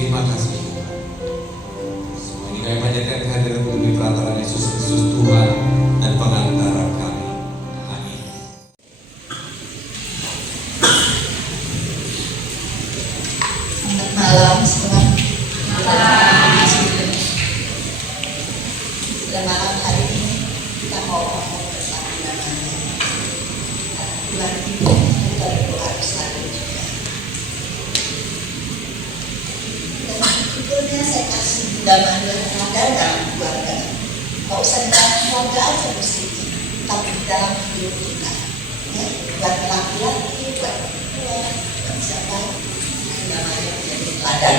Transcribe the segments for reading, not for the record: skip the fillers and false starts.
Terima kasih Tuhan. Semua ini kami panjatkan kehadiran demi perantara Yesus Kristus Tuhan dan pengantara kami. Amin. Selamat malam semua. Pada malam hari ini kita mau ngomong tentang namanya Tuhan itu. Kita berdoa bersama juga. Dan sebetulnya saya kasih namanya ada dalam keluarga. Gak usah di dalam keluarga aja mestinya, tapi di dalam hidup kita. Ya, buat laki-laki, buat perempuan, buat siapa namanya menjadi teladan.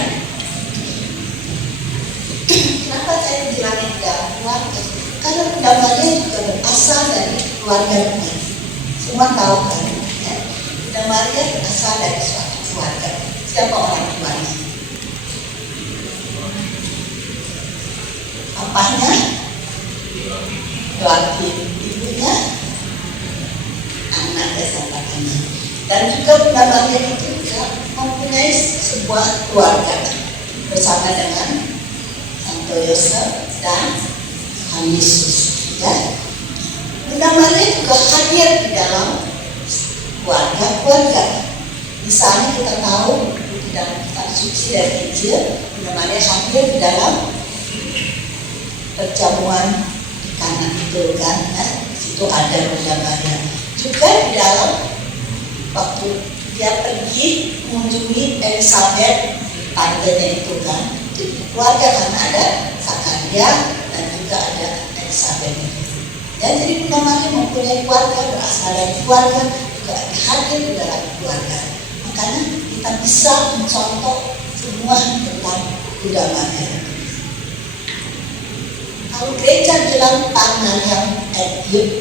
Kenapa saya bilangnya di dalam keluarga? Karena namanya juga berasal dari keluarga Tuhan. Semua tahu kan? Ya? Bunda Maria berasal dari suatu keluarga. Siapa orang tuanya? Papanya Joakim, ibunya anak dan anak. Dan juga Bunda Maria itu juga mempunyai sebuah keluarga bersama dengan Santo Yosef dan Tuhan Yesus. Ya. Bunda Maria juga hadir di dalam keluarga. Misalnya kita tahu di dalam kitab suci dan Injil, Bunda Maria hadir di dalam perjamuan di Kana itu kan, di situ ada Bunda Maria. Juga di dalam waktu dia pergi mengunjungi Elizabeth, tantenya itu kan, di keluarga kan ada Zakaria dan juga ada Elizabeth. Ya, jadi Bunda Maria mempunyai keluarga, berasal dari keluarga, juga hadir di dalam keluarga. Makanya kita bisa mencontoh semua tentang Bunda Maria. Kalau gereja bilang tangan yang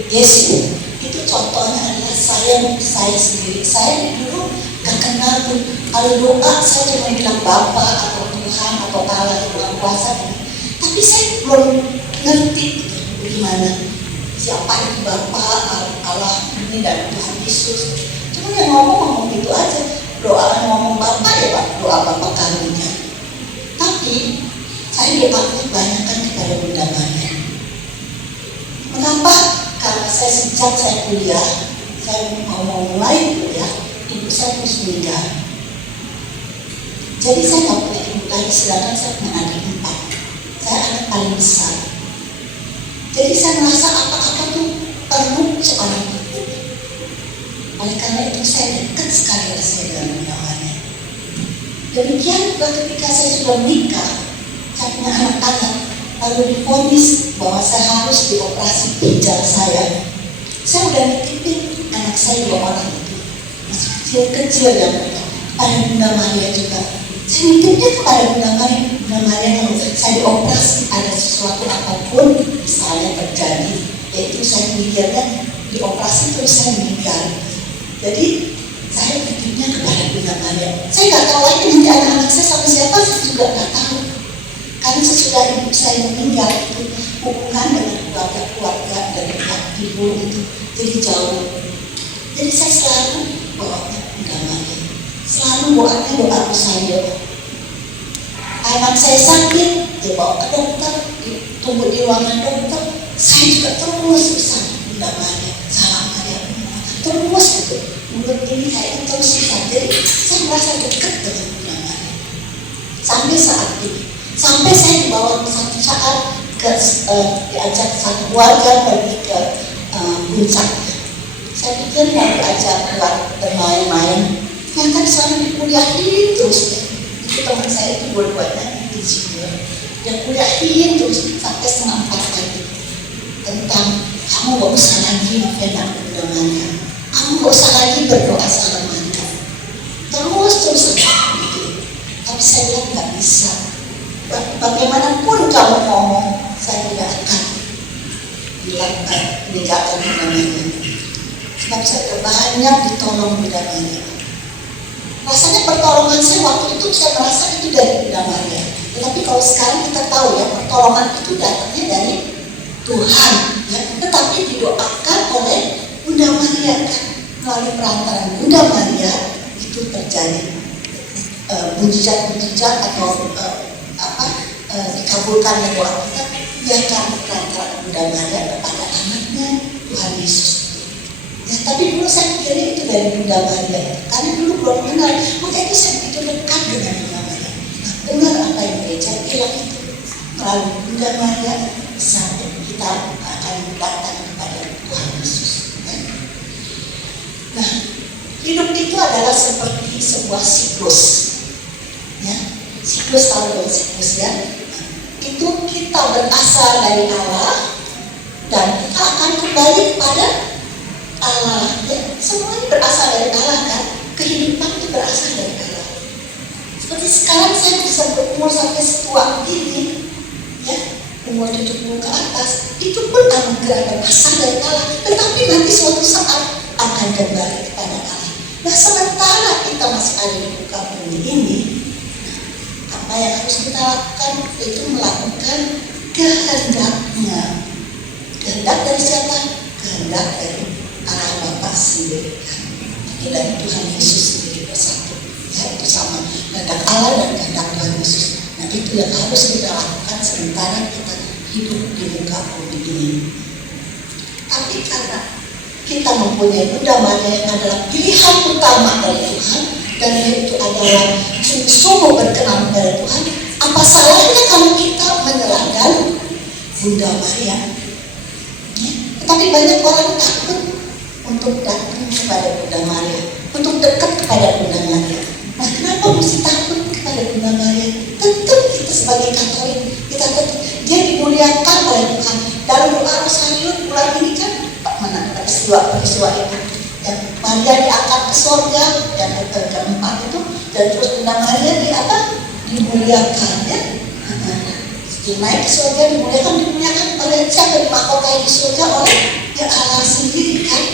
Yesus, itu contohnya adalah saya sendiri. Saya dulu gak kenal tuh. Kalau doa saya cuma bilang Bapa atau Tuhan atau Allah yang kuasa. Tapi saya belum ngerti bagaimana siapa itu Bapa, Allah ini dan Tuhan Yesus. Cuma yang ngomong gitu aja. Doa ngomong Bapa ya Pak, doa Bapa kami. Tapi saya doanya banyakkan kepada Bunda Maria. Mengapa? Karena sejak saya kuliah, saya mau mulai kuliah, ibu saya terus meninggal. Jadi saya nggak punya ibu lagi, sedangkan saya punya adik 4. Saya anak paling besar. Jadi saya merasa apa-apa tuh perlu seorang ibu. Oleh karena itu saya dekat sekali rasanya dengan Bunda Maria. Demikian juga ketika saya sudah menikah, saya punya anak-anak, lalu divonis bahwa saya harus dioperasi ginjal saya. Saya udah nitipin anak saya 2 orang itu, masih kecil-kecil yang pada Bunda Maria juga. Saya nitipnya kepada Bunda Maria. Bunda Maria kalau saya dioperasi ada sesuatu apapun misalnya terjadi, yaitu saya mikirnya dioperasi terus saya meninggal. Jadi saya nitipnya kepada Bunda Maria. Saya nggak tahu lagi nanti anak-anak saya sama siapa, saya juga nggak tahu. Karena sesudah ibu saya meninggal itu hubungan dengan keluarga dan pihak ibu itu jadi jauh. Jadi saya selalu bawakan Bunda Maria, selalu bawakan doa saya. Anak saya sakit, dia bawa ke dokter, tunggu di ruangan dokter. Saya juga terus bersama Bunda Maria, salam Maria, terus itu. Mulut ini kayaknya terus susah. Jadi saya merasa dekat dengan Bunda Maria sampai saat ini. Sampai saya dibawa satu saat diajak satu keluarga pergi ke puncak. Saya pikir mau diajak buat bermain-main, ternyata sana dikuliahin terus. Itu teman saya itu dua-duanya di sini. Dia kuliahin terus sampai 3:30 pagi tentang kamu gak usah lagi novena Bunda Maria, kamu gak usah lagi berdoa salam Maria. Terus tapi saya bilang gak bisa. Bagaimanapun kamu ngomong, saya tidak akan bilang meninggalkan Bunda Maria. Sebab saya banyak ditolong Bunda Maria. Rasanya pertolongan saya waktu itu saya merasa itu dari Bunda Maria. Tetapi kalau sekarang kita tahu ya, pertolongan itu datangnya dari Tuhan. Ya. Tetapi didoakan oleh Bunda Maria kan, melalui perantara Bunda Maria itu terjadi. mujizat atau dikabulkannya doa kita, biarkan perantara Bunda Maria kepada anaknya Tuhan Yesus. Ya, tapi dulu saya pikirnya itu dari Bunda Maria, karena dulu belum kenal, makanya itu saya begitu dekat dengan Bunda Maria. Nah, dengar apa yang gereja bilang itu, melalui Bunda Maria sampai kita akan datang kepada Tuhan Yesus. Ya. Nah, hidup itu adalah seperti sebuah siklus. Ya, siklus, tahu dong siklus ya. Itu kita berasal dari Allah dan kita akan kembali kepada Allah. Ya, semuanya berasal dari Allah kan. Kehidupan itu berasal dari Allah. Seperti sekarang saya bisa berumur sampai setua begini, ya, umur 70 ke atas, itu pun anugerah dan asal dari Allah. Tetapi nanti suatu saat akan kembali kepada Allah. Nah, sementara kita masih ada di muka bumi ini, apa yang harus kita lakukan itu melakukan kehendaknya. Kehendak dari siapa? Kehendak dari Allah Bapa sendiri, itu dari Tuhan Yesus sendiri bersatu. Ya, itu sama kehendak Allah dan kehendak Tuhan Yesus. Nah, itu yang harus kita lakukan sementara kita hidup di muka bumi ini. Tapi karena kita mempunyai Bunda Maria yang adalah pilihan utama dari Tuhan, dan itu adalah sungguh-sungguh berkenan kepada Tuhan, apa salahnya kalau kita menyerahkan Bunda Maria? Ya, tetapi banyak orang takut untuk datang kepada Bunda Maria, untuk dekat kepada Bunda Maria. Nah, kenapa mesti takut kepada Bunda Maria? Tetap kita sebagai Katolik, kita tetap dia dimuliakan oleh Tuhan. Dalam doa Rosarium bulan ini kan mana peristiwa itu, yang Maria diangkat ke surga, yang keempat itu, dan terus Bunda Maria dimuliakan ya. Naik ke surga, dimuliakan oleh siapa? Dimahkotai di surga oleh ya Allah sendiri kan.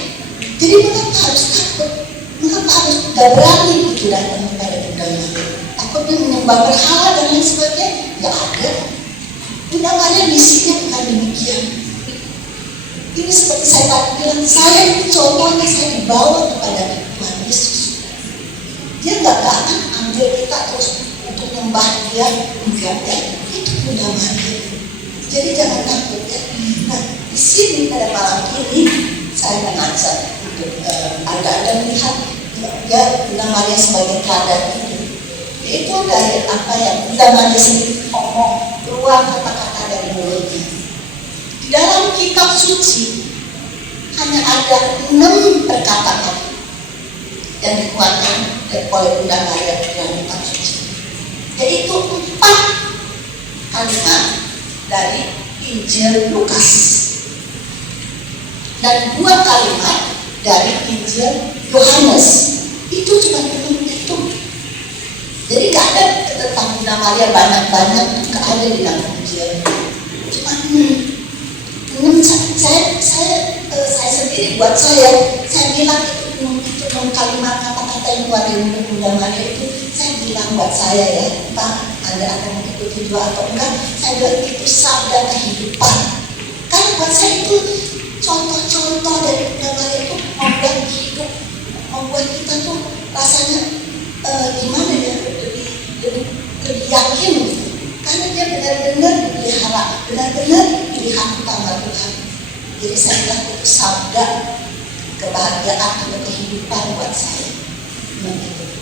Jadi mengapa harus takut? Mengapa harus tidak berani itu datang kepada Bunda Maria? Takutnya menyembah berhala dan lain sebagainya? Tidak ada. Bunda Maria misinya bukan demikian. Ini seperti saya tadi bilang, saya ini contohnya, saya dibawa kepada Tuhan Yesus. Dia nggak akan ambil kita terus untuk menyembah dia, enggak ya. Itu Bunda Maria. Jadi jangan takut ya. Nah, di sini pada malam ini saya mengajak untuk Anda melihat ya Bunda Maria sebagai teladan ini. Itu dari apa yang Bunda Maria sendiri ngomong, keluar kata-kata dari mulutnya. Di dalam kitab suci hanya ada 6 perkataan yang dikeluarkan oleh Bunda Maria dalam kitab suci, yaitu 4 kalimat dari Injil Lukas dan 2 kalimat dari Injil Yohanes. Itu cuma itu. Jadi nggak ada tentang Bunda Maria banyak-banyak, nggak ada di dalam Injil. Cuma saya sendiri buat saya bilang itu kalimat kata-kata yang keluar dari mulut Bunda Maria itu, saya bilang buat saya ya, entah Anda akan mengikuti juga atau enggak, saya bilang itu sabda kehidupan. Kan buat saya itu contoh-contoh dari Bunda Maria itu membuat hidup, membuat kita tuh rasanya gimana ya, lebih yakin gitu. Karena dia benar-benar dipelihara, benar-benar pilihan utama Tuhan. Jadi saya bilang itu sabda kebahagiaan atau kehidupan buat saya.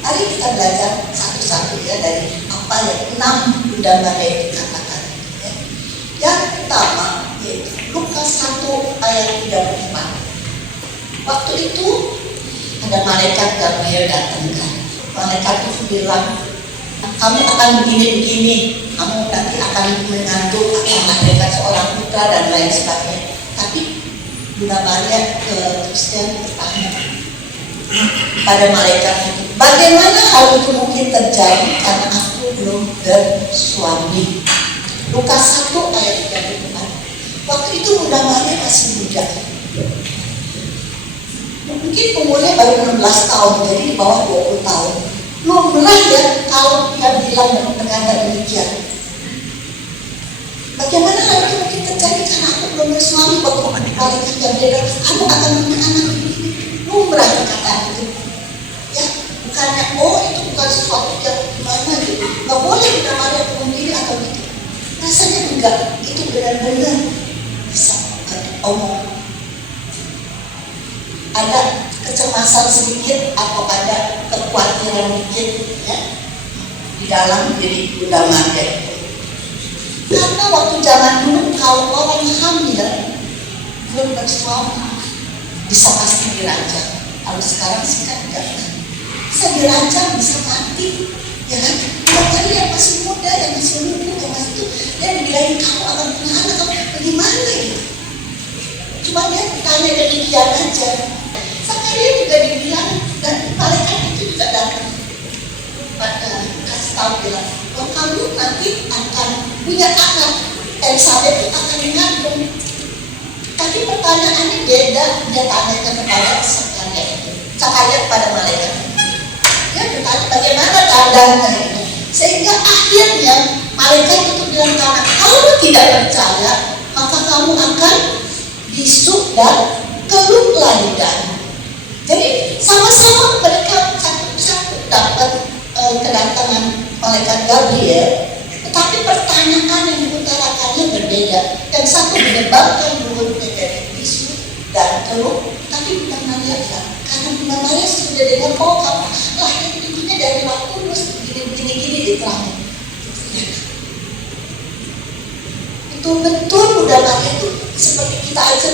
Mari kita belajar satu-satu ya dari apa yang 6 Bunda Maria itu katakan. Ya. Yang pertama yaitu Lukas 1 ayat 34. Waktu itu ada malaikat Gabriel datang kan. Malaikat itu bilang, kamu akan begini-begini, kamu nanti akan mengandung akan melahirkan seorang putra dan lain sebagainya. Tapi Bunda Maria Kristen bertanya pada malaikat itu, bagaimana hal itu mungkin terjadi karena aku belum bersuami. Lukas 1 ayat 34. Waktu itu Bunda Maria masih muda, mungkin umurnya baru 16 tahun, jadi di bawah 20 tahun. Belum pernah ya kalau dia bilang dan berkata demikian. Bagaimana hal itu mungkin terjadi karena aku belum bersuami. Waktu malaikat Gabriel, kamu akan punya anak ini. Lumrah kata itu. Ya, bukan kesannya, oh itu bukan sesuatu yang gimana gitu, nggak boleh Bunda Maria ngomong gini atau gitu. Rasanya enggak, itu benar-benar bisa omong. Ada kecemasan sedikit atau ada kekhawatiran dikit ya di dalam diri Bunda Maria itu. Karena waktu zaman dulu kalau orang hamil belum bersuami bisa pasti dirancang. Kalau sekarang sih kan enggak, bisa dirancang, bisa mati, ya kan? Tapi yang masih muda, yang masih lugu, yang masih itu, dia dibilangin kamu akan punya anak, kamu bagaimana gitu? Cuma dia tanya demikian aja. Zakaria juga dibilang, dan malaikat itu juga datang pada kasih tahu bilang, bahwa kamu nanti akan punya anak, Elizabeth itu akan mengandung. Tapi pertanyaannya beda, dia tanyakan kepada Zakaria itu. Zakaria kepada malaikat. Dia bertanya bagaimana keadaannya itu. Sehingga akhirnya malaikat itu bilang, karena kamu tidak percaya, maka kamu akan bisu dan keluh lahiran. Jadi sama-sama mereka satu-satu dapat kedatangan malaikat Gabriel, tetapi pertanyaan yang diutarakannya berbeda. Yang satu menyebabkan mulutnya jadi bisu dan keluh, tapi Bunda Maria enggak. Karena Bunda Maria sudah dengar, oh kamu lahir pintunya dari Roh Kudus, gini-gini diterangin. Itu betul Bunda Maria itu seperti kita aja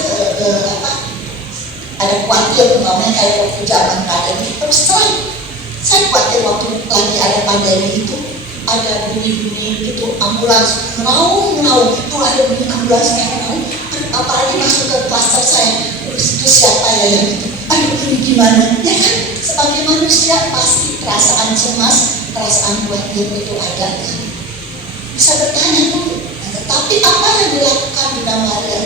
ada khawatir umpamanya kayak waktu zaman pandemi. Terus terang saya khawatir waktu lagi ada pandemi itu ada bunyi-bunyi itu ambulans ngeraung. Kalau ada bunyi ambulans ngeraung, apalagi masuk ke klaster saya, terus itu siapa ya yang itu? Aduh ini gimana? Ya kan sebagai manusia pasti perasaan cemas, perasaan khawatir itu ada kan? Bisa bertanya dulu. Tetapi apa yang dilakukan Bunda Maria?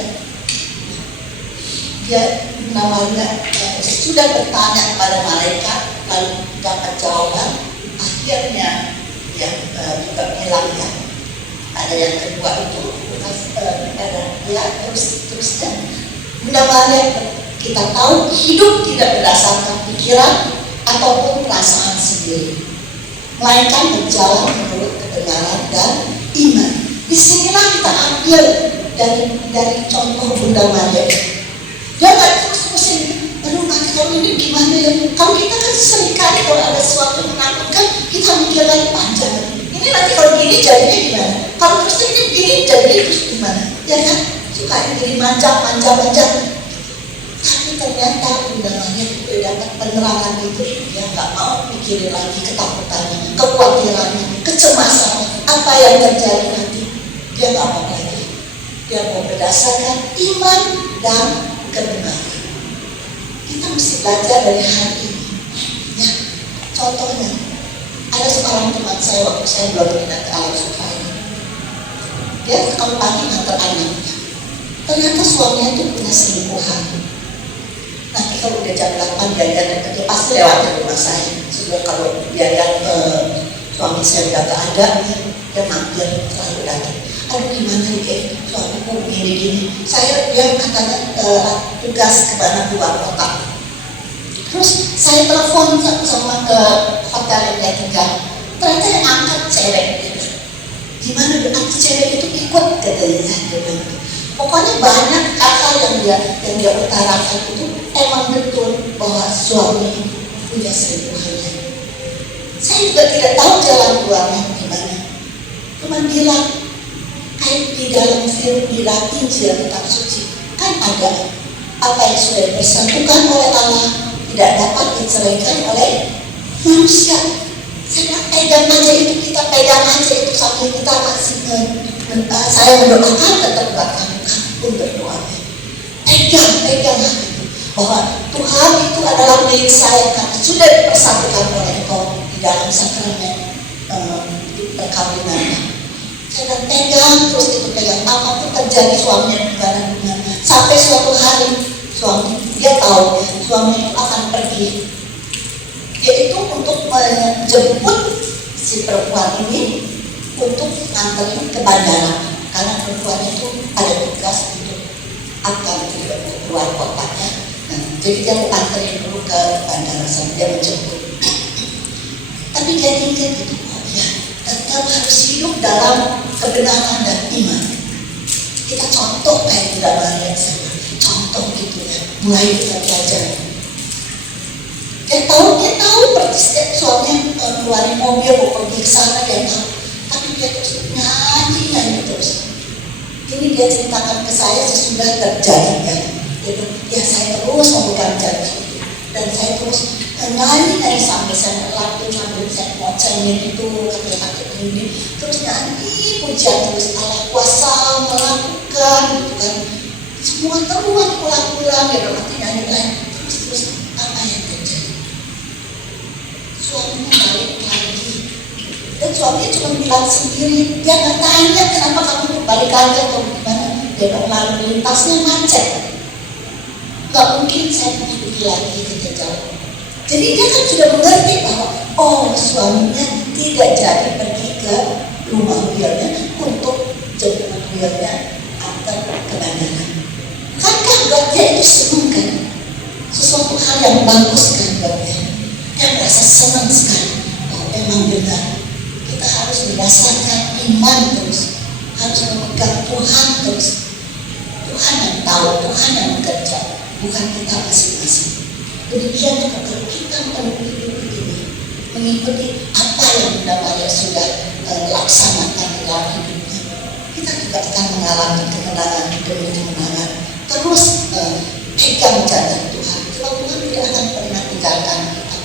Dia Bunda Maria sudah bertanya kepada malaikat, lalu dapat jawaban. Akhirnya yang juga bilang ya, ada yang kedua itu ada ya terusnya. Bunda Maria kita tahu hidup tidak berdasarkan pikiran ataupun perasaan sendiri, melainkan berjalan menurut kebenaran dan iman. Disinilah kita ambil dari contoh Bunda Maria. Dia nggak terus-terusin, aduh nanti kalau ini gimana ya? Kalau kita kan seringkali kalau ada sesuatu yang menakutkan, kita mikir lagi panjang. Ini nanti kalau gini jadinya gimana? Kalau terus ini gini jadinya terus gimana? Ya kan? Suka jadi manja. Tapi ternyata Bunda Maria sudah dapat penerangan itu. Dia nggak mau mikirin lagi ketakutannya, kekhawatirannya, kecemasannya, apa yang terjadi nanti. Dia nggak mau lagi. Dia mau berdasarkan iman dan kebenaran. Kita mesti belajar dari hal ini. Ya, contohnya ada seorang teman saya waktu saya belum pindah ke alam suka ini. Dia kalau pagi ngantar anaknya, ternyata suaminya itu punya selingkuhan. Nanti kalau udah jam 8 dia datang kerja pasti lewat di rumah saya. Sudah kalau dia lihat suami saya udah gak ada, dia mampir selalu datang. Aduh gimana nih kayak suamiku gini-gini. Saya dia katanya tugas ke mana keluar kota. Terus saya telepon sama ke hotel yang dia tinggal. Ternyata yang angkat cewek. Gimana berarti cewek itu ikut katanya. Pokoknya banyak hal yang dia utarakan itu emang betul bahwa suami punya selingkuhannya. Saya juga tidak tahu jalan keluarnya gimana. Cuma bilang kayak di dalam film bilang Injil kitab suci kan ada apa yang sudah dipersatukan oleh Allah tidak dapat diceraikan oleh manusia. Saya pegang aja itu, kita pegang aja itu sambil kita masih saya mendoakan tetap buat kamu pun berdoa. Pegang itu bahwa Tuhan itu adalah milik saya karena sudah dipersatukan oleh Engkau di dalam sakramen perkawinannya. Saya pegang terus itu pegang apapun terjadi suaminya gimana sampai suatu hari suami dia tahu suami itu akan pergi, yaitu untuk menjemput si perempuan ini untuk nganterin ke bandara karena perempuan itu ada tugas untuk akan keluar kotanya. Jadi dia mau anterin dulu ke bandara sampai dia menjemput. Tapi dia ingat itu, oh ya, tetap harus hidup dalam kebenaran dan iman. Kita contoh kayak Bunda Maria sama, contoh gitu ya, mulai kita belajar. Dia tahu persis kan suaminya keluarin mobil mau pergi ke sana, dia tahu. Tapi dia terus nyanyi terus. Ini dia ceritakan ke saya sesudah terjadi kan. Ya saya terus memegang janji dan saya terus nyanyi sampai saya waktu sambil saya mau cengin itu kakek ini terus nyanyi pujian terus Allah kuasa melakukan gitu kan. Semua terulang pulang ya nanti nyanyi lagi terus apa yang terjadi? Suaminya balik lagi dan suaminya cuma bilang sendiri, dia nggak tanya kenapa kamu balik lagi atau gimana. Dia lalu lintasnya macet, nggak mungkin saya pergi lagi ke jauh. Jadi dia kan sudah mengerti bahwa oh suaminya tidak jadi pergi ke rumah beliaunya untuk jemput beliaunya antar ke bandara. Kankah buat dia itu senang kan? Sesuatu hal yang bagus kan buat dia. Dia merasa senang sekali. Oh memang benar. Kita harus mendasarkan iman terus. Harus memegang Tuhan terus. Tuhan yang tahu, Tuhan yang bekerja, bukan kita masing-masing. Demikian juga kalau kita menempuh hidup ini, mengikuti apa yang Bunda Maria sudah laksanakan di dalam hidupnya, kita juga akan mengalami kemenangan demi kemenangan. Terus pegang janji Tuhan. Sebab Tuhan tidak akan pernah tinggalkan kita.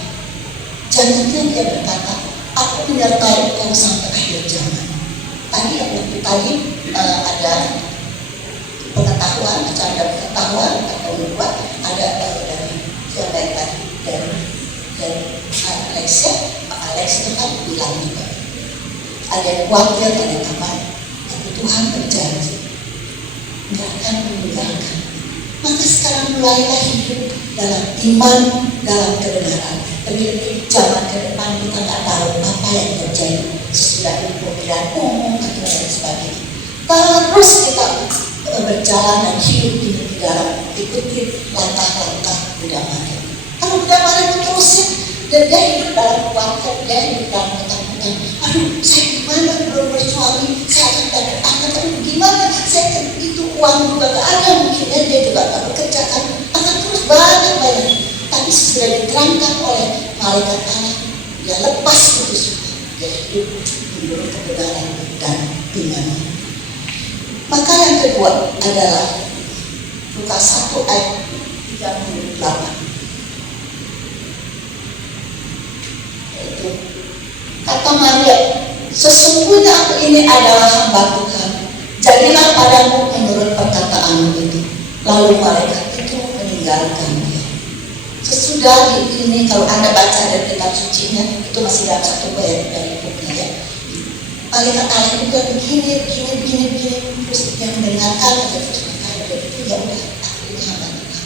Janjinya dia berkata, aku menyertai engkau sampai akhir zaman. Tadi tadi ada pengetahuan, ada pengetahuan atau membuat ada dari siapa yang tadi dari Alex itu kan bilang juga ada yang khawatir, ada yang aman, tapi Tuhan berjanji nggak akan meninggalkan. Maka sekarang mulailah hidup dalam iman, dalam kebenaran. Lebih zaman ke depan kita nggak tahu apa yang terjadi sesudah ini pemilihan umum atau lain sebagainya. Terus kita berjalan dan hidup di dalam ikuti langkah-langkah Bunda Maria. Kalau Bunda Maria terusin dan dia hidup dalam keluarga, dia hidup dalam ketakutan. Aduh, saya gimana belum bersuami, saya akan dapat anak, tapi gimana? Saya itu uang juga gak ada, mungkin dia juga gak bekerja kan, akan terus banyak. Tapi sudah diterangkan oleh malaikat Allah, dia lepas itu semua, dia hidup menurut kebenaran dan iman. Maka yang kedua adalah Lukas 1 ayat 38. Yaitu kata Maria, sesungguhnya aku ini adalah hamba Tuhan, jadilah padamu menurut perkataanmu itu. Lalu malaikat itu meninggalkan dia. Sesudah ini kalau Anda baca dari kitab sucinya itu masih dalam satu bait dari bukunya ya. Malaikat Allah itu bilang begini, terus yang mendengarkan terus berkata itu ya udah aku ini hamba Tuhan.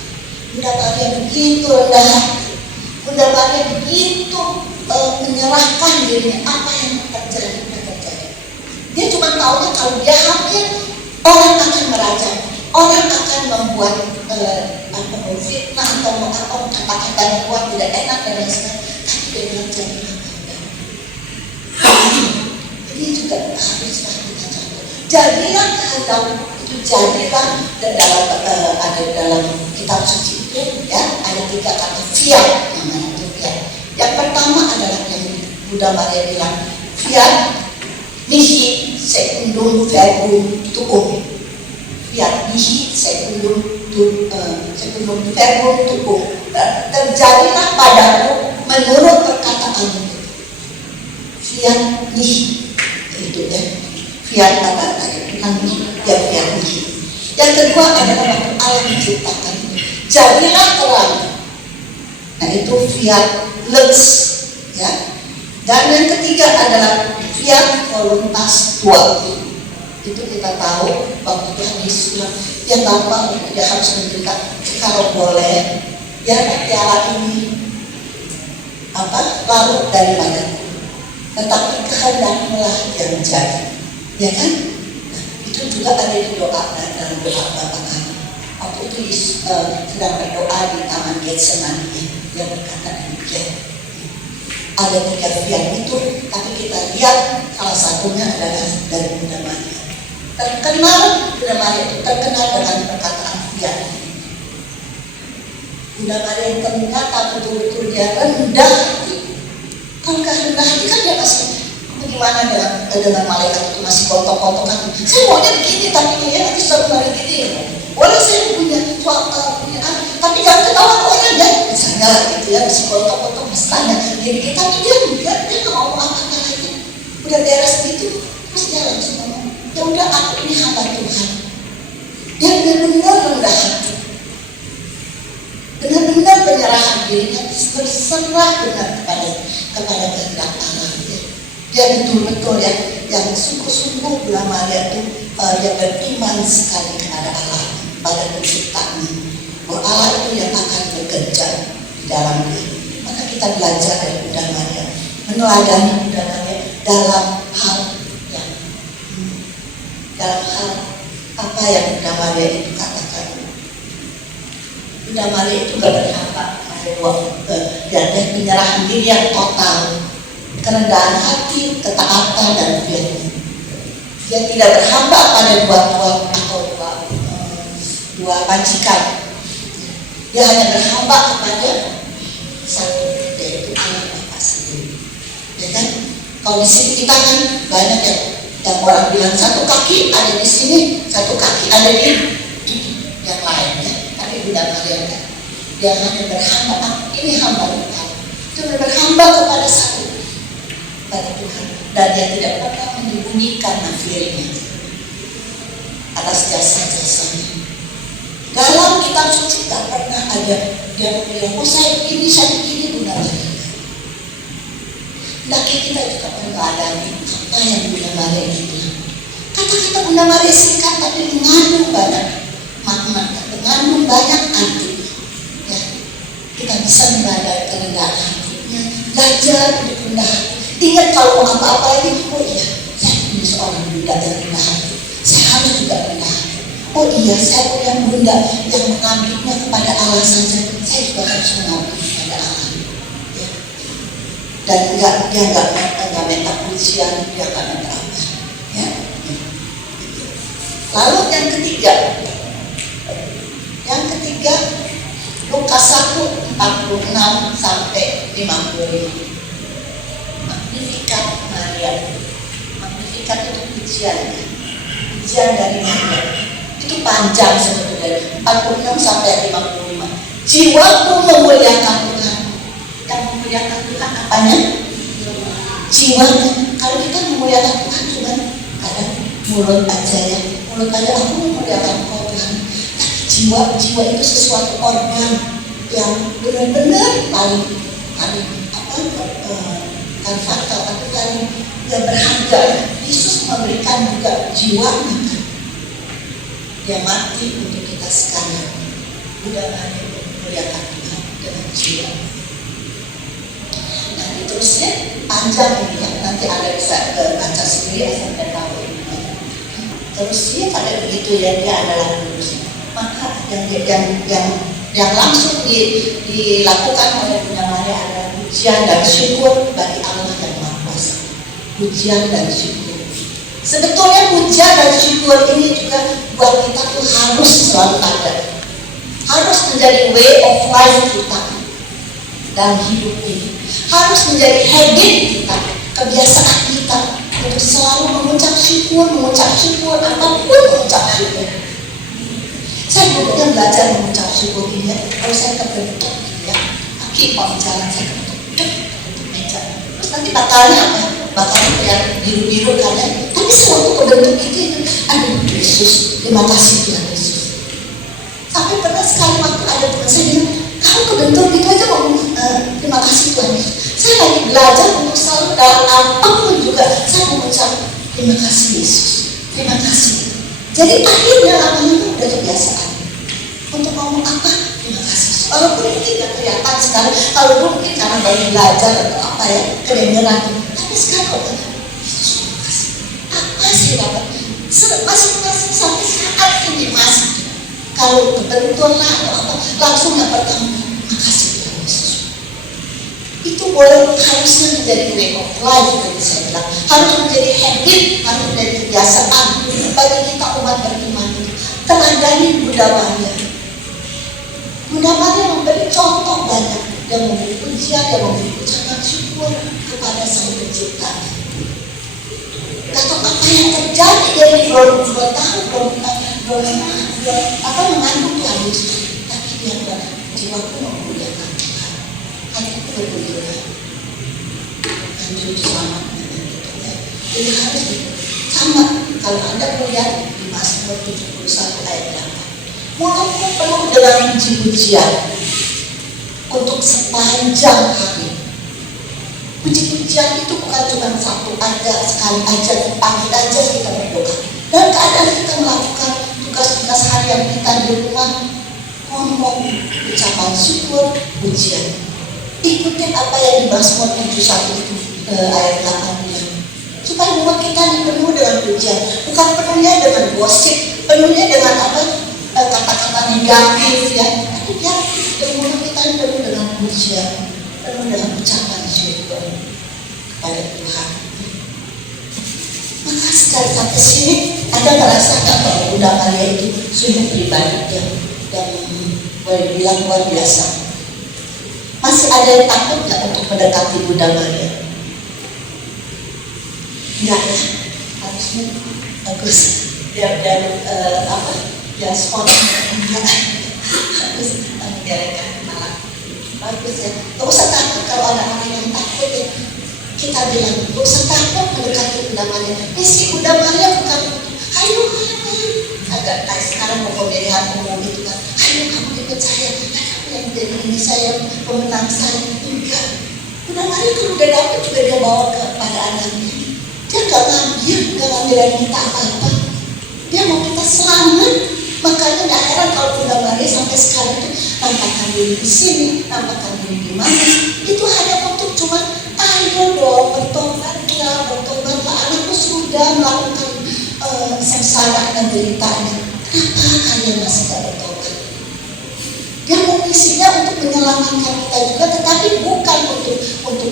Bunda Maria begitu rendah hati, Bunda Maria begitu menyerahkan dirinya apa yang terjadi. Dia cuma tahunya kalau dia hamil orang akan merajam, orang akan membuat fitnah atau kata-kata yang buat tidak enak dan lain sebagainya. Tapi dia bilang jadilah hamba. Ini juga haruslah kita contoh. Jadilah hamba itu jadilah ada dalam kitab suci itu ya ada 3 kata fiat namanya itu fiat. Yang pertama adalah yang Bunda Maria bilang fiat mihi secundum verbum tuum. Fiat mihi secundum verbum tuum. Terjadilah padaku menurut perkataan itu. Fiat mihi itu ya. Fiat apa? Bukan mihi, ya fiat mihi. Yang kedua adalah waktu Allah menciptakan. Jadilah terang. Nah itu fiat lex ya. Dan yang ketiga adalah fiat voluntas tua. Itu kita tahu waktu Tuhan Yesus bilang, ya Bapa, dia harus memberikan kalau boleh, ya piala ini larut dari padaku, tetapi kehendakmu lah yang jadi, ya kan? Nah, itu juga ada di doa dalam doa Bapa kami. Waktu itu Yesus sedang berdoa di Taman Getsemani, dia berkata demikian. Ada 3 Vian itu, tapi kita lihat salah satunya adalah dari Bunda Maria. Terkenal Bunda Maria itu terkenal dengan perkataan Vian. Bunda Maria yang ternyata betul-betul dia rendah hati. Kalau nggak rendah hati kan dia masih bagaimana dengan malaikat itu masih kotok-kotok kan. Saya maunya begini tapi dia nanti suruh lari gini. Boleh saya punya punya anak, tapi jangan ketawa orang ya. Misalnya gitu ya, masih kotok-kotok misalnya diri kita, tapi dia nggak mau apa-apa lagi. Udah beres gitu, terus dia langsung ngomong, ya udah aku ini hamba Tuhan. Dia benar-benar rendah hati, benar-benar penyerahan dirinya, berserah benar kepada kehendak Allah. Dia betul-betul ya, yang sungguh-sungguh Bunda Maria itu dia beriman sekali kepada Allah, pada penciptanya. Bahwa Allah itu yang akan bekerja di dalam dia. Maka kita belajar dari Bunda Maria, meneladani Bunda Maria dalam hal apa yang Bunda Maria itu katakan. Bunda Maria itu gak berhamba pada penyerahan diri yang total, kerendahan hati, ketaatan dan firman. Dia tidak berhamba pada dua atau dua majikan. Dia hanya berhamba kepada satu, yaitu Allah Bapa sendiri. Ya kan? Kalau di sini kita kan banyak yang orang bilang satu kaki ada di sini, satu kaki ada di yang lainnya. Tapi Bunda Maria kan, dia hanya berhamba. Ini hamba Tuhan. Dia berhamba kepada satu, pada Tuhan. Dan dia tidak pernah menyembunyikan nafirnya atas jasa-jasanya. Dalam kitab suci tak pernah ada dia bilang, oh saya begini Bunda Maria. Hendaknya kita juga mengadani apa yang Bunda Maria bilang. Kata-kata Bunda Maria singkat tapi mengandung banyak makna, mengandung banyak arti. Ya, kita bisa mengadani kerendahan hatinya, belajar untuk rendah hati. Ingat kalau mau apa-apa lagi, oh iya, saya punya seorang bunda yang rendah hati. Saya harus juga rendah hati. Oh iya, saya punya bunda yang mengabdinya kepada Allah saja. Saya juga harus mengabdi kepada Allah. Ya. Dan dia nggak minta pujian, dia nggak minta apa. Ya. Lalu yang ketiga, Lukas 1:46 sampai 55. Magnificat Maria. Magnificat itu pujian dari Maria. Itu panjang sebetulnya, 46 sampai 55. Jiwaku memuliakan Tuhan. Yang memuliakan Tuhan apanya? Jiwanya. Kalau kita memuliakan Tuhan cuma kadang mulut aja ya. Mulut aja aku memuliakan Kau Tuhan. Tapi jiwa itu sesuatu organ yang benar-benar paling fatal atau paling berharga. Yesus memberikan juga jiwanya kan. Dia mati untuk kita sekalian. Bunda Maria memuliakan Tuhan dengan jiwa. Nah terusnya panjang ini ya. Nanti ada bisa baca sendiri asal dan tahu ini. Terusnya pada begitu ya, dia adalah lulus. Maka yang langsung dilakukan oleh Bunda Maria adalah pujian dan syukur bagi Allah yang Maha Kuasa. Pujian dan syukur. Sebetulnya pujian dan syukur ini juga buat kita tuh harus selalu ada. Harus menjadi way of life kita dalam hidup ini. Harus menjadi habit kita, kebiasaan kita untuk selalu mengucap syukur, apapun mengucap syukur. Saya dulunya belajar mengucap syukur ini ya. Kalau saya kebentuk ya, kaki kalau jalan saya kebentuk meja. Terus nanti bakalnya apa? Bakalnya kayak biru-biru kan ya. Tapi sewaktu kebentuk itu, aduh Yesus, terima kasih Tuhan Yesus. Sampai pernah sekali waktu ada teman saya bilang, kamu kebentuk itu aja ngomong terima kasih Tuhan Yesus. Saya lagi belajar untuk selalu dalam apapun juga saya mengucap terima kasih Yesus, terima kasih. Jadi akhirnya lama-lama udah kebiasaan untuk ngomong apa terima kasih. Walaupun mungkin gak kelihatan sekarang, kalau dulu mungkin karena baru belajar atau apa ya kedengeran. Tapi sekarang kok Yesus terima kasih. Apa sih dapat? Masing-masing sampai saat ini masih. Kalau kebetulan atau apa langsung yang pertama makasih Tuhan Yesus. Itu itu boleh harusnya menjadi way of life tadi saya bilang, harus menjadi habit, harus menjadi kebiasaan bagi kita umat beriman itu. Teladani Bunda Maria. Bunda Maria memberi contoh banyak, dia memberi pujian, dia memberi ucapan syukur kepada Sang Pencipta. Atau apa yang terjadi dari 22 tahun mengandung Tuhan Yesus, tapi dia jiwaku memuliakan Tuhan, hatiku bergembira, Tuhan selamat. Jadi harus sama. Kalau Anda melihat di Mazmur 71 ayat 8, mulutku penuh dengan puji-pujian untuk sepanjang hari. Puji-pujian itu bukan cuma satu aja, sekali aja, pagi aja kita berdoa. Dan keadaan kita melakukan tugas-tugas harian kita di rumah, ngomong, ucapan syukur, pujian. Ikutin apa yang di Mazmur 71 itu ayat 8. Supaya mulut kita dipenuhi dengan pujian, bukan penuhnya dengan gosip, penuhnya dengan kata-kata negatif ya, tapi biar mulut kita dipenuhi dengan pujian, penuh dengan ucapan syukur kepada Tuhan. Maka sekarang sampai sini Anda merasa nggak bahwa Bunda Maria itu sungguh pribadi yang boleh bilang luar biasa? Masih ada yang takut nggak untuk mendekati Bunda Maria? Enggak ya, harusnya bagus. Biar spontan enggak. Harus menjalankan malah bagus ya. Gak usah takut kalau ada orang yang takut ya. Kita bilang, gak usah takut mendekati Bunda Maria. Misi Bunda Maria bukan ayo. Agak sekarang mau pemilihan umum itu kan, ayo kamu ikut saya, kamu yang jadi ini saya, pemenang saya. Enggak. Bunda Maria kalau udah dapet juga dia bawa kepada anaknya. Dia gak ngambil dari kita apa-apa. Dia mau kita selamat. Makanya gak heran kalau Bunda Maria sampai sekarang itu nampakkan diri di sini, nampakkan diri di mana. Itu hanya untuk cuma, ayo dong bertobatlah. Anakku sudah melakukan sengsara dan deritanya. Kenapa kalian masih gak bertobat? Dia mau misinya untuk menyelamatkan kita juga, tetapi bukan untuk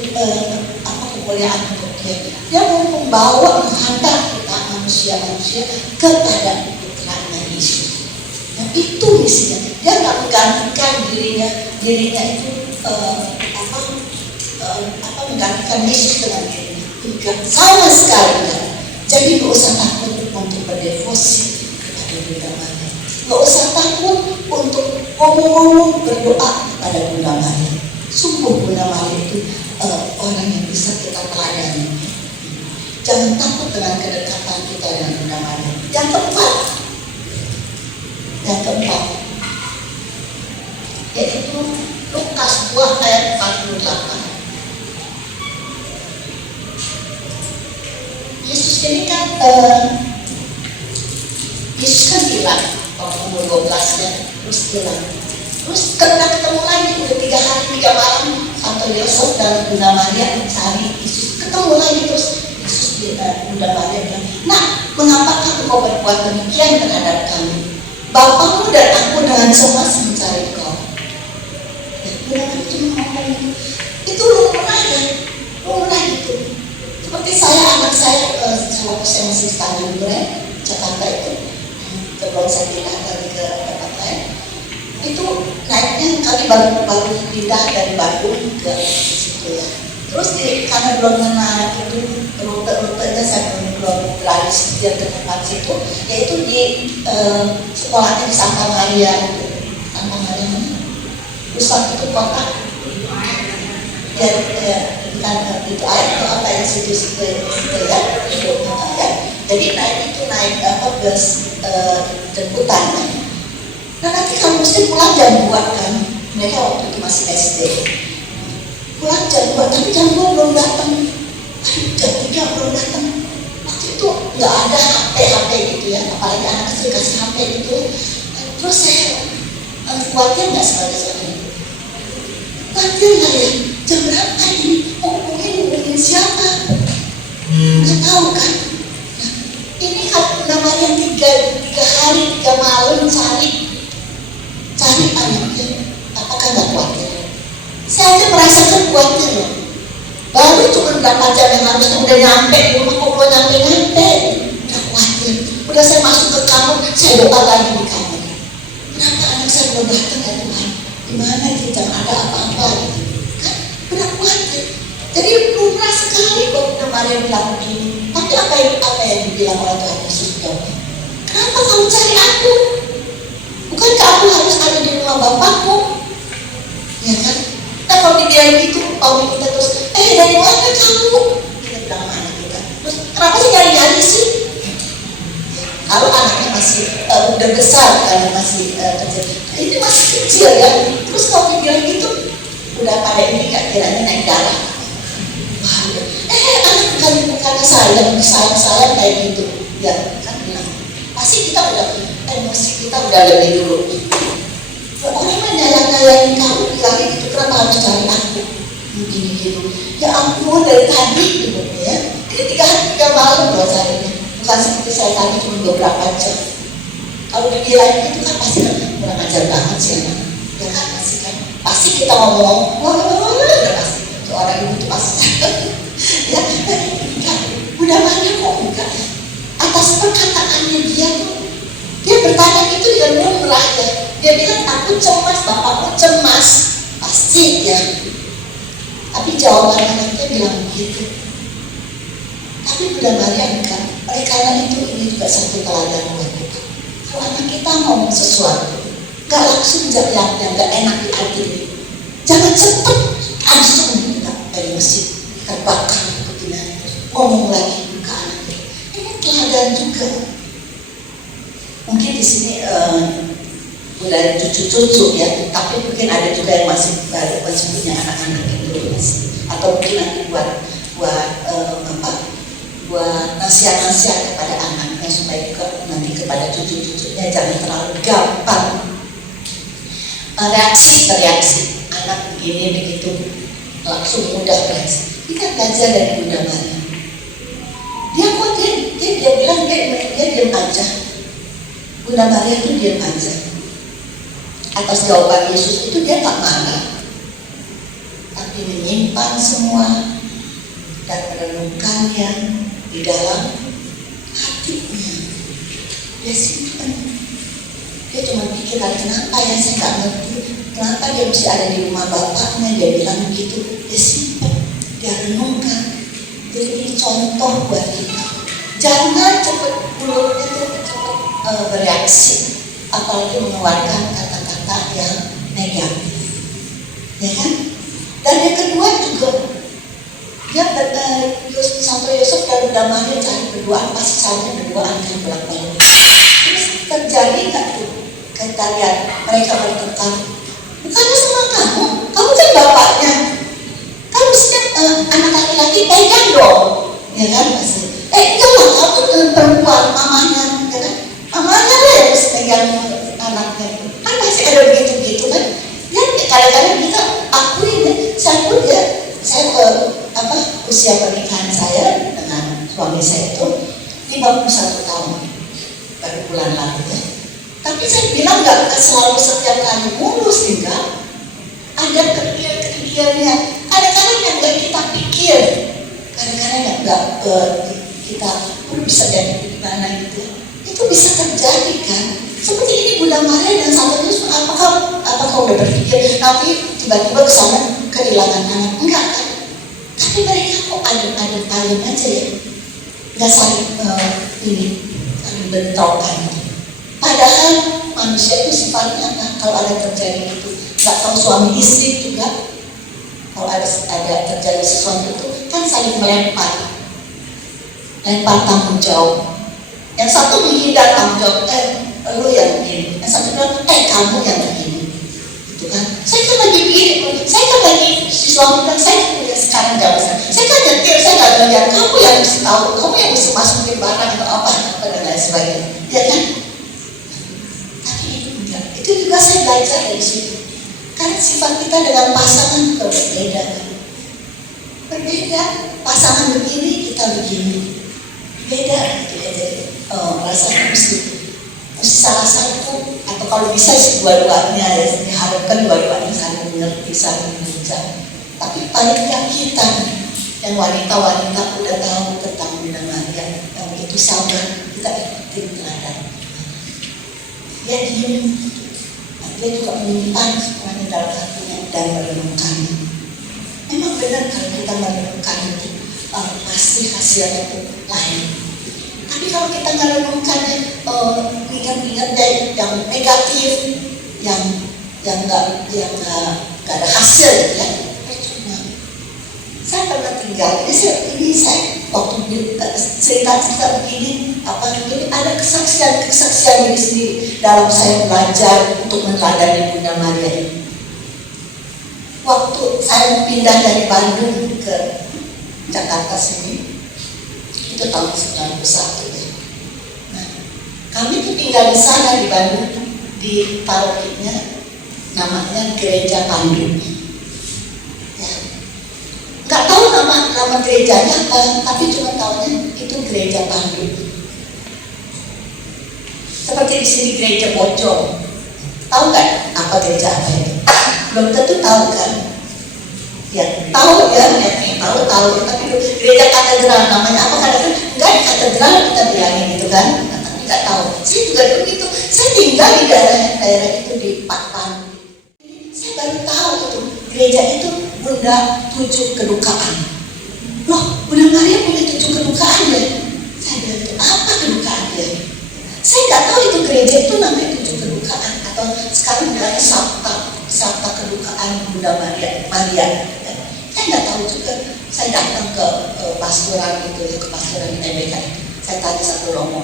kemuliaan untuk dia. Dia mau membawa, menghantar kita manusia-manusia kepada putranya Yesus. Nah itu misinya. Dia nggak menggantikan dirinya itu menggantikan Yesus dengan dirinya. Enggak, sama sekali enggak. Jadi nggak usah takut untuk berdevosi kepada Bunda Maria. Nggak usah takut untuk ngomong-ngomong berdoa kepada Bunda Maria. Sungguh Bunda Maria itu orang yang bisa kita teladani. Jangan takut dengan kedekatan kita dengan Bunda Maria. Yang keempat, yaitu Lukas 2 ayat 48. Yesus ini kan hilang waktu umur 12 ya, terus hilang. Terus ketemu lagi udah 3 hari 3 malam Santo Yosef dan Bunda Maria mencari Yesus. Ketemu lagi terus Yesus Bunda Maria bilang, nah mengapa kau berbuat demikian terhadap kami? Bapakmu dan aku dengan semas mencari kau. Bunda Maria cuma ngomong itu lumrah ya, lumrah gitu. Seperti anak saya waktu saya masih di Tanjung Duren, Jakarta itu, sebelum saya pindah dari ke tempat lain, itu naiknya kami baru pindah dari Bandung ke situ ya. Terus karena belum kenal itu rutenya saya belum beralih setia ke tempat situ, yaitu di sekolahnya di Santa Maria mana? Pusat itu kota. Bukan itu air atau apa yang situ-situ ya, jadi naik bus jemputan. Nah nanti kamu mesti pulang jam 2 kan, mereka waktu itu masih SD. Pulang jam 2, tapi jam 2 belum datang. Jam 3 belum datang. Waktu itu nggak ada HP gitu ya, apalagi anak kecil kasih HP gitu. Terus saya khawatir nggak sebagai seorang ibu? Khawatir nggak ya? Jam berapa ini? Hubungin siapa? Nggak tahu kan? Nah, ini kan namanya 3 hari 3 malam cari anaknya. Apakah nggak khawatir? Saya aja merasakan khawatir loh. Baru cuma berapa jam yang harusnya udah nyampe di rumah, kok belum nyampe. Udah khawatir. Udah saya masuk ke kamar, saya doa lagi di kamar. Kenapa anak saya belum datang ya Tuhan? Gimana gitu, jangan ada apa-apa gitu. Kan udah khawatir. Jadi lumrah sekali kok Bunda Maria bilang begini. Tapi apa yang dibilang oleh Tuhan Yesus jawab? Kenapa kamu cari aku? Bukankah aku harus ada di rumah Bapakku? Ya kan? Nah kalau dibilang gitu, Pauli kita terus, dari mana kamu? Kita bilang sama anak kita. Terus kenapa sih nyari-nyari sih? Kalau anaknya masih udah besar, karena masih kecil, ini masih kecil ya. Terus kalau dibilang gitu, udah pada ini gak kiranya naik darah. Wah, anak bukan sayang kayak gitu. Ya kan bilang, pasti kita udah emosi kita udah lebih dulu. Orang yang nyayang-nyayangin kamu bilangnya gitu, kenapa harus cari aku? Begini gitu. Ya ampun, dari tadi gitu ya. Ini 3 hari 3 malam loh carinya. Bukan seperti saya tadi cuma beberapa jam. Kalau dibilang gitu kan pasti kurang ajar banget sih anak. Ya kan pasti kita ngomong, udah pasti. Seorang ibu itu pasti. Ya, udah banyak kok enggak. Atas perkataannya dia tuh, dia bertanya gitu dia lumrah ya. Dia bilang aku cemas, bapakmu cemas, pasti ya. Tapi jawaban anaknya bilang begitu. Tapi Bunda Maria enggak. Oleh karena itu ini juga satu teladan buat kita. Kalau anak kita ngomong sesuatu, enggak langsung jawab yang enggak enak di hati. Jangan cepet langsung enggak emosi, terbakar begini. Ngomong lagi ke anak kita. Ini teladan juga. Mungkin di sini udah cucu-cucu ya, tapi mungkin ada juga yang masih punya anak-anak itu masih, atau mungkin nanti buat nasihat-nasihat kepada anaknya supaya juga nanti kepada cucu-cucunya jangan terlalu gampang reaksi anak begini begitu langsung mudah reaksi. Kita belajar dari Bunda Maria. Dia bilang dia diam aja. Bunda Maria itu diam aja. Atas jawaban Yesus itu dia tak marah, tapi menyimpan semua dan merenungkannya di dalam hatinya. Dia simpan. Dia cuma pikir kenapa ya saya nggak ngerti, kenapa dia mesti ada di rumah bapaknya. Dia bilang begitu. Dia simpan, dia renungkan. Jadi ini contoh buat kita. Jangan cepat mulutnya cepat bereaksi, apalagi mengeluarkan kata-kata yang negatif, ya kan? Dan yang kedua juga, dia Santo Yosef dan Bunda Maria cari berduaan, pasti saja berduaan kan bolak-balik. Terus terjadi nggak tuh? Kita lihat mereka bertengkar. Bukannya sama kamu kan bapaknya, kan mestinya anak laki-laki pegang dong, ya kan pasti. Enggak lah, kamu perempuan, mamanya, ya kan? Mamanya lah yang mesti pegang anaknya. Kan pasti ada begitu-begitu kan? Ya kadang-kadang kita akuin ya, saya pun ya, usia pernikahan saya dengan suami saya itu 51 tahun baru bulan lalu ya. Tapi saya bilang nggak selalu setiap kali mulus, enggak. Ada kerikil-kerikilnya. Kadang-kadang yang nggak kita pikir, kadang-kadang yang nggak kita bisa jadi gimana gitu. Itu bisa terjadi kan? Seperti ini Bunda Maria dan Santo Yosef. Apakah udah berpikir nanti tiba-tiba kesana kehilangan anak? Enggak kan? Tapi mereka kok adem-adem aja ya, nggak saling saling bentrokan. Padahal manusia itu sifatnya kalau ada terjadi itu, nggak tahu suami istri juga. Kalau ada terjadi sesuatu itu kan saling lempar tanggung jawab. Yang satu menghindar tanggung jawab, lu yang begini. Yang satu bilang, kamu yang begini. Gitu kan? Saya kan lagi begini, saya kan lagi si suami bilang, saya punya sekarang jawab saya kan nyetir, saya nggak ngeliat, kamu yang mesti tahu, kamu yang mesti masukin barang atau apa dan lain sebagainya, ya kan? Tapi itu enggak. Itu juga saya belajar dari situ. Kan sifat kita dengan pasangan juga berbeda kan? Berbeda. Pasangan begini, kita begini. Beda gitu ya. Jadi rasanya mesti salah satu, atau kalau bisa dua-duanya ya, diharapkan dua-duanya saling mengerti, saling mengerti. Tapi paling tidak kita Dan wanita-wanita udah tahu tentang Bunda Maria yang begitu sabar, kita ikutin teladan. Dia diem, dia juga menyimpan semuanya dalam hatinya dan merenungkannya. Memang benar kalau kita merenungkan itu pasti hasilnya itu lain. Tapi kalau kita merenungkannya, ingat-ingat yang negatif, yang nggak ada hasil, ya. Saya pernah tinggal, ini saya waktu cerita begini, ini ada kesaksian diri sendiri dalam saya belajar untuk meneladani Bunda Maria ini. Waktu saya pindah dari Bandung ke Jakarta sini, itu tahun 91 ya. Nah, kami tuh tinggal di sana di Bandung, di parokinya namanya Gereja Bandung. Nggak tahu nama gerejanya apa, tapi cuma tahunya itu Gereja Bandung. Seperti di sini Gereja Bojong. Tahu nggak apa gereja apa itu? Belum tentu tahu kan? Ya tahu ya, tahu. Tapi Gereja Katedral namanya apa? Kadang-kadang enggak di katedral kita bilangin gitu kan? Tapi nggak tahu. Saya juga dulu gitu. Saya tinggal di daerah itu di Pakpan. Saya baru tahu itu gereja itu Bunda 7 kedukaan. Loh, Bunda Maria punya 7 kedukaan ya? Saya bilang itu apa kedukaan dia? Saya nggak tahu itu gereja itu namanya 7 kedukaan atau sekarang bilangnya sabta kedukaan Bunda Maria. Saya nggak tahu juga. Saya datang ke pastoran itu, ke pastoran TBK. Saya tanya satu romo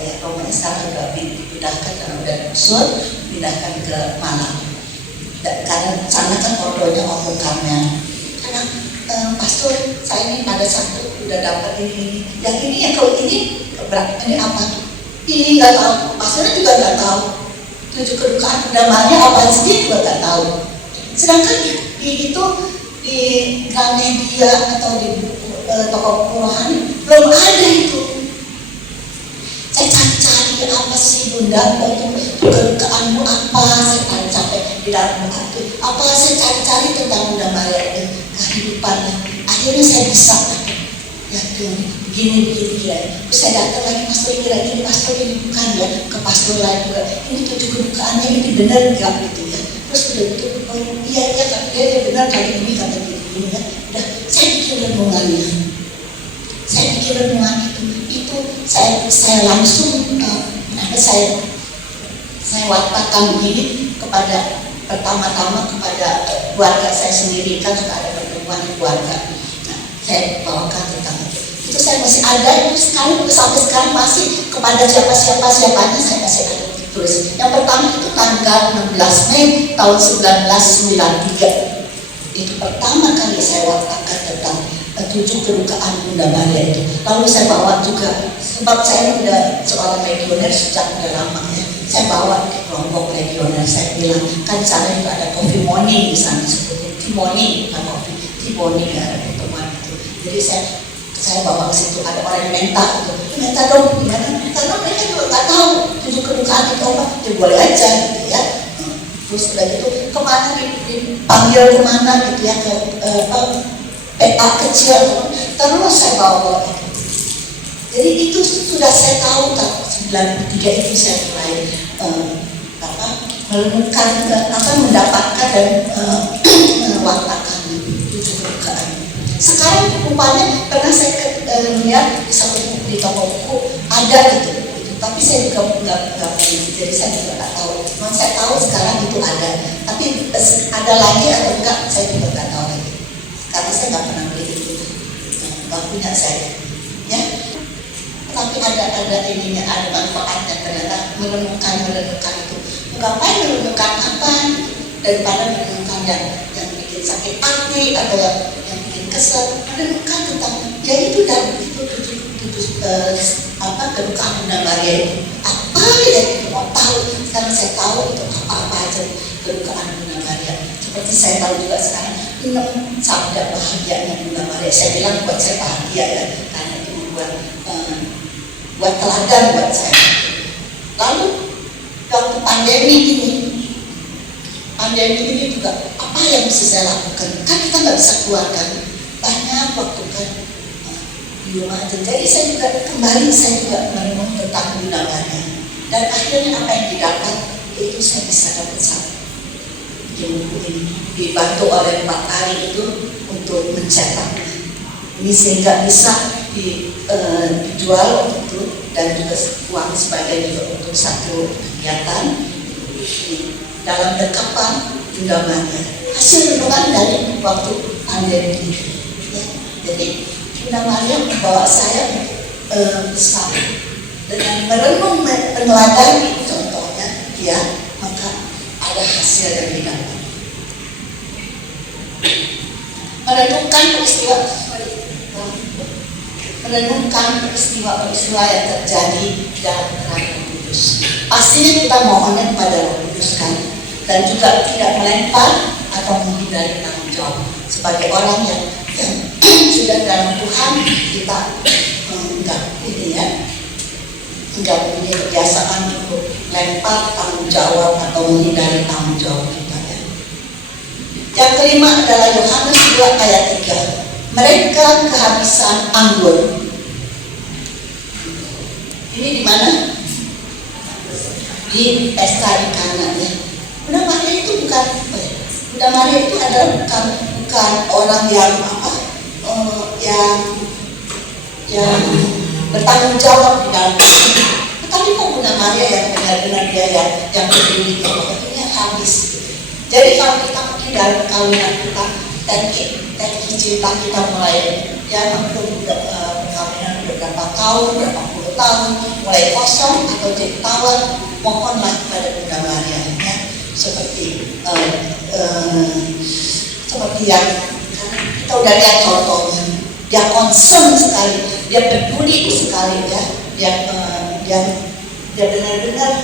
ya, romonya sekarang udah dipindahkan karena udah usul, pindahkan ke Malang. Karena sana kan ordonya ordo Karmel. Karena pastor saya ini pada satu udah dapat ini, yang ini yang kalau ini apa? Ini nggak tahu. Pastornya juga nggak tahu. 7 kedukaan Bunda Maria apa sih juga nggak tahu. Sedangkan di Gramedia atau di toko rohani belum ada itu. Saya cari apa sih Bunda, kedukaanmu apa? Saya tanya sampai di dalam buku itu apa, saya cari tentang Bunda Maria dan kehidupannya. Akhirnya saya bisa ya begini. Terus saya datang lagi, pastor ini bukan ya, ke pastor lain juga. Ini 7 kedukaannya ini benar nggak gitu ya? Terus udah gitu, iya tapi dia benar kali ini kata gini ya. Udah saya bikin renungannya. Itu saya langsung saya wartakan begini kepada pertama-tama kepada keluarga saya sendiri, kan sudah ada pertemuan keluarga. Nah, saya bawakan tentang itu saya masih ada itu sampai sekarang masih kepada siapanya saya masih ada tulis. Yang pertama itu tanggal 16 Mei tahun 1993 itu pertama kali saya wartakan tentang 7 kedukaan Bunda Maria itu. Lalu saya bawa juga, sebab saya udah seorang legioner sejak udah lama ya. Saya bawa ke kelompok legioner, saya bilang kan di sana juga ada coffee morning di sana, sebetulnya Timoni bukan coffee, Timoni ya ada pertemuan itu. Jadi saya bawa ke situ, ada orang yang minta dong gimana? Karena mereka juga nggak tahu 7 kedukaan itu apa, ya boleh aja gitu ya. Terus udah gitu kemana dipanggil kemana gitu ya ke PA kecil, terus saya bawa itu. Jadi itu sudah saya tahu tahun 93 itu saya mulai menemukan mendapatkan dan mewartakan itu kedukaan. Sekarang rupanya pernah saya lihat di satu buku di toko buku ada gitu. Tapi saya juga nggak beli, jadi saya juga nggak tahu. Memang saya tahu sekarang itu ada, tapi ada lagi atau enggak saya juga nggak tahu lagi. Karena saya nggak pernah beli itu, nggak punya saya, ya. Tapi ada ininya, ada manfaatnya ternyata menemukan itu. Ngapain menemukan apa? Daripada menemukan yang bikin sakit hati atau yang bikin kesel, menemukan tentang ya itu dan itu kedukaan Bunda Maria itu apa ya kita mau tahu. Sekarang saya tahu itu apa aja kedukaan Bunda Maria. Seperti saya tahu juga sekarang 6 sabda bahagianya Bunda Maria. Saya bilang buat saya bahagia ya, karena itu buat teladan buat saya. Lalu waktu pandemi ini juga apa yang bisa saya lakukan? Kan kita nggak bisa keluar kan. banyak waktu kan di rumah aja. Jadi saya juga merenung tentang Bunda Maria. Dan akhirnya apa yang didapat itu saya bisa dapat satu buku ini, dibantu oleh Pak Ari itu untuk mencetaknya. Ini sehingga bisa dijual waktu itu, dan juga uang sebagian juga untuk satu kegiatan dalam dekapan Bunda Maria. Hasil renungan dari waktu pandemi ini. Ya. Jadi Bunda Maria membawa saya besar dengan merenung, meneladani contohnya, ya, maka ada hasil yang didapat. Merenungkan peristiwa yang terjadi dalam kerajaan kudus. Pastinya kita mohonnya kepada Roh Kudus kan, dan juga tidak melempar atau menghindari tanggung jawab. Sebagai orang yang sudah dalam Tuhan, kita enggak punya kebiasaan untuk lempar tanggung jawab atau menghindari tanggung jawab kita ya. Yang kelima adalah Yohanes 2 ayat 3. Mereka kehabisan anggur. Ini di mana? Di pesta di Kana ya. Bunda Maria itu bukan Bunda Maria itu adalah bukan orang yang yang bertanggung jawab di dalam itu. Tetapi kok Bunda Maria yang benar-benar dia yang peduli ini habis. Jadi kalau kita pergi dalam kawinan kita, tangki cinta kita mulai ya perkawinan berapa tahun, berapa puluh tahun, mulai kosong atau jadi tawar, mohonlah kepada Bunda Maria ya, seperti yang kita udah lihat contohnya, dia concern sekali, dia peduli sekali ya, dia benar-benar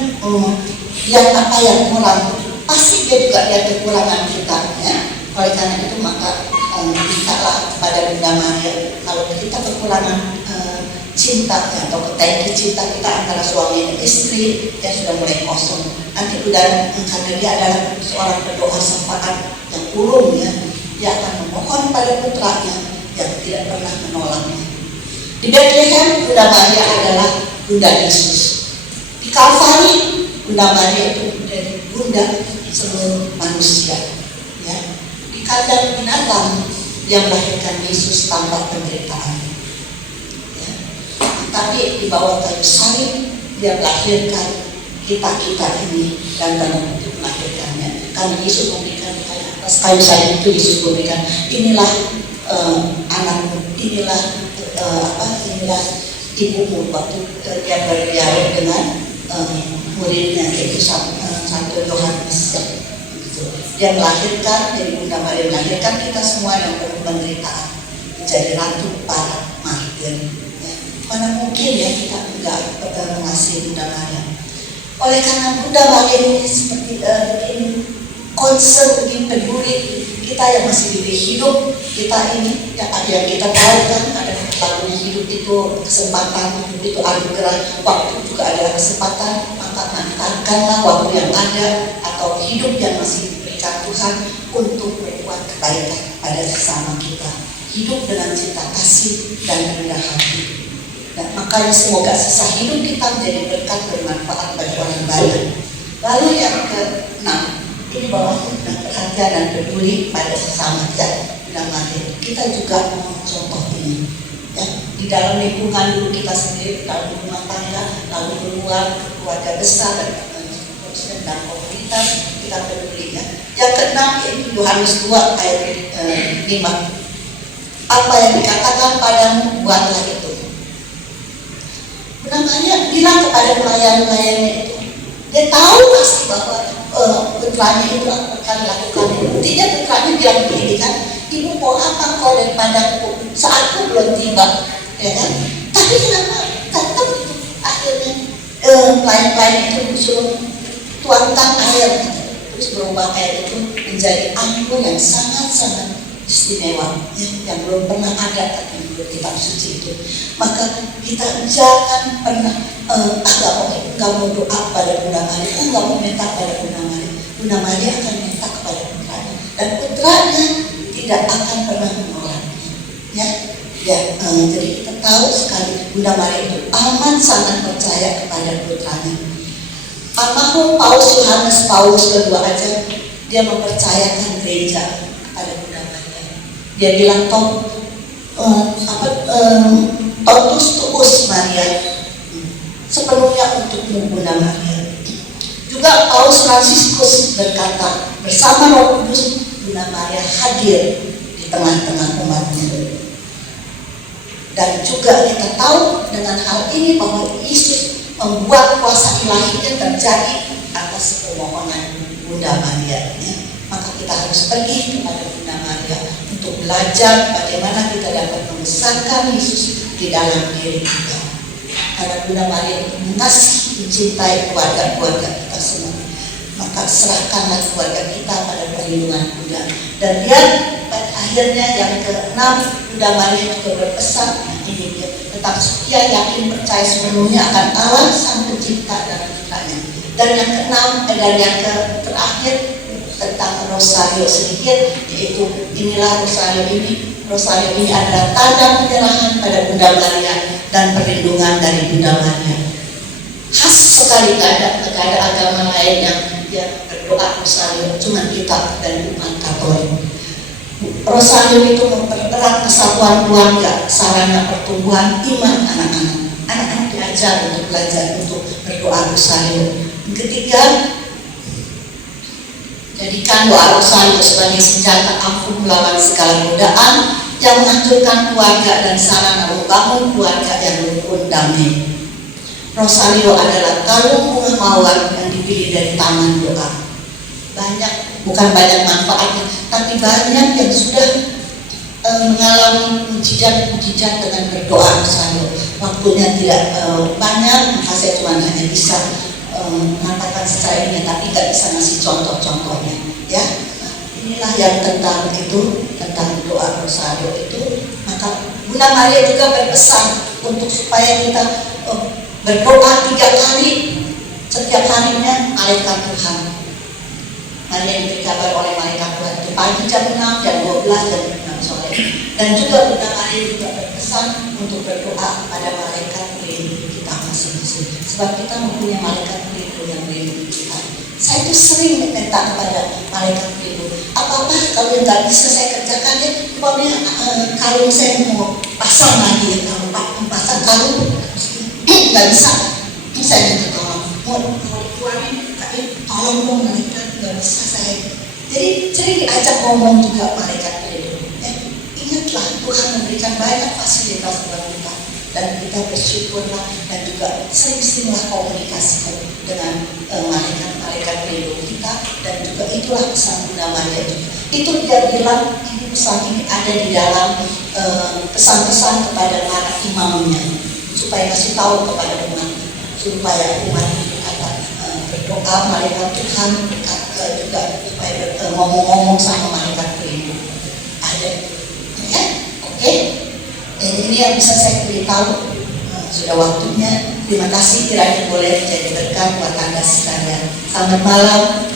yang apa yang kurang, pasti dia juga lihat kekurangan kita ya. Oleh karena itu maka mintalah kepada Bunda Maria, kalau kita kekurangan cinta ya, atau ketengki cinta kita antara suami dan istri yang sudah mulai kosong, nanti udah karena dia adalah seorang pendoa syafaat yang ulung ya, dia akan memohon pada putranya yang tidak pernah menolaknya. Di Bethlehem Bunda Maria adalah Bunda Yesus. Di Kalvari Bunda Maria itu menjadi Bunda seluruh manusia ya. Di kandang binatang dia melahirkan Yesus tanpa penderitaan ya. Tapi di bawah kayu salib dia melahirkan kita ini, dan dalam itu melahirkannya karena Yesus memberikan atas kayu salib itu, Yesus memberikan inilah anakmu, inilah ibumu. Waktu dia berdialog dengan muridnya yaitu Santo Yohanes gitu. Dia melahirkan, jadi Bunda Maria melahirkan kita semua yang penuh penderitaan menjadi ratu para martir ya. Mana mungkin ya kita enggak mengasihi Bunda Maria. Oleh karena Bunda Maria ini seperti begini concern, begini peduli kita yang masih diberi hidup, kita ini yang kita tahu kan ada waktunya hidup itu kesempatan, hidup itu anugerah, waktu juga adalah kesempatan, maka manfaatkanlah waktu yang ada atau hidup yang masih diberikan Tuhan untuk berbuat kebaikan pada sesama kita, hidup dengan cinta kasih dan rendah hati. Dan makanya semoga sisa hidup kita menjadi berkat bermanfaat bagi orang banyak. Lalu yang ke-6, ini bahwa perhatian dan peduli pada sesama ya. Bunda Maria, kita juga mohon contoh ini ya, di dalam lingkungan dulu kita sendiri, dalam rumah tangga, lalu keluar, keluarga besar dan komunitas kita peduli ya. Yang ke-6 ini Yohanes 2 ayat 5. Apa yang dikatakan padamu, buatlah itu. Bunda Maria bilang kepada pelayan-pelayannya itu, dia tahu pasti bahwa putranya itu akan lakukan. Buktinya putranya bilang begini kan, ibu mau apa kau daripadaku, saatku belum tiba ya kan. Tapi kenapa tetap itu akhirnya pelayan-pelayan itu disuruh tuangkan air, terus berubah air itu menjadi anggur yang sangat-sangat istimewa ya, yang belum pernah ada di kitab suci itu. Maka kita jangan pernah nggak mau doa pada Bunda Maria, nggak mau minta pada Bunda Maria. Bunda Maria akan minta kepada putranya, dan putranya tidak akan pernah menolaknya. Ya, jadi kita tahu sekali Bunda Maria itu amat sangat percaya kepada putranya. Almarhum Paus Yohanes Paulus II aja dia mempercayakan gereja kepada Bunda Maria. Dia bilang totus tuus Maria, sepenuhnya untukmu Bunda Maria. Juga Paus Fransiskus berkata, bersama Roh Kudus Bunda Maria hadir di tengah-tengah umatnya. Dan juga kita tahu dengan hal ini bahwa Yesus membuat kuasa ilahinya terjadi atas permohonan Bunda Maria. Ya. Maka kita harus pergi kepada Bunda Maria untuk belajar bagaimana kita dapat membesarkan Yesus di dalam diri kita. Karena Bunda Maria itu mengasihi, mencintai keluarga-keluarga kita semua. Maka serahkanlah keluarga kita pada perlindungan Bunda. Dan lihat pada akhirnya yang ke-6, Bunda Maria juga berpesan ini dia, tetap setia, yakin, percaya sepenuhnya akan Allah Sang Pencipta dan Putranya. Dan yang ke-6 dan yang terakhir tentang rosario sedikit, yaitu inilah rosario ini. Rosario ini adalah tanda penyerahan pada Bunda Maria dan perlindungan dari Bunda Maria. Khas sekali, gak ada agama lain yang berdoa rosario, cuma kita dan umat Katolik. Rosario itu mempererat kesatuan keluarga, sarana pertumbuhan iman anak-anak. Anak-anak diajar untuk belajar untuk berdoa rosario. Yang ketiga, jadikan doa rosario sebagai senjata ampuh melawan segala godaan yang menghancurkan keluarga dan sarana membangun keluarga yang rukun damai. Rosario adalah kalung bunga mawar yang dipilih dari taman doa. Bukan banyak manfaatnya, tapi banyak yang sudah mengalami mujizat-mujizat dengan berdoa rosario. Waktunya tidak banyak, maka saya cuma hanya bisa mengatakan secara ini, tapi tidak bisa ngasih contoh-contohnya. Ya, inilah yang tentang doa rosario itu. Maka Bunda Maria juga berpesan untuk supaya kita berdoa 3 kali setiap harinya malaikat Tuhan. Maria diberi kabar oleh malaikat Tuhan itu pagi jam 6, jam 12, jam 6 sore. Dan juga Bunda Maria juga berpesan untuk berdoa kepada malaikat pelindung kita masing-masing. Sebab kita mempunyai malaikat pelindung yang melindungi kita. Saya itu sering minta kepada malaikat pelindung, apa-apa kalau yang nggak bisa saya kerjakan ya, umpamanya kalau saya mau pasang lagi ya, kalau pasang kalung nggak bisa, saya minta tolong, mau dikeluarin, tapi tolong dong malaikat, nggak bisa saya. Jadi sering diajak ngomong juga malaikat pelindung. Ingatlah Tuhan memberikan banyak fasilitas buat kita, dan kita bersyukurlah dan juga sering-seringlah komunikasi dengan malaikat pelindung kita, dan juga itulah pesan Bunda Maria juga. Itu dia bilang ini pesan ini ada di dalam pesan-pesan kepada para imamnya, supaya kasih tahu kepada umat, supaya umat itu berdoa malaikat Tuhan juga supaya ngomong-ngomong sama malaikat pelindung. Ada, ya, oke. Ini yang bisa saya beritahu. Sudah waktunya. Terima kasih, kiranya boleh menjadi berkat buat Anda sekalian. Selamat malam.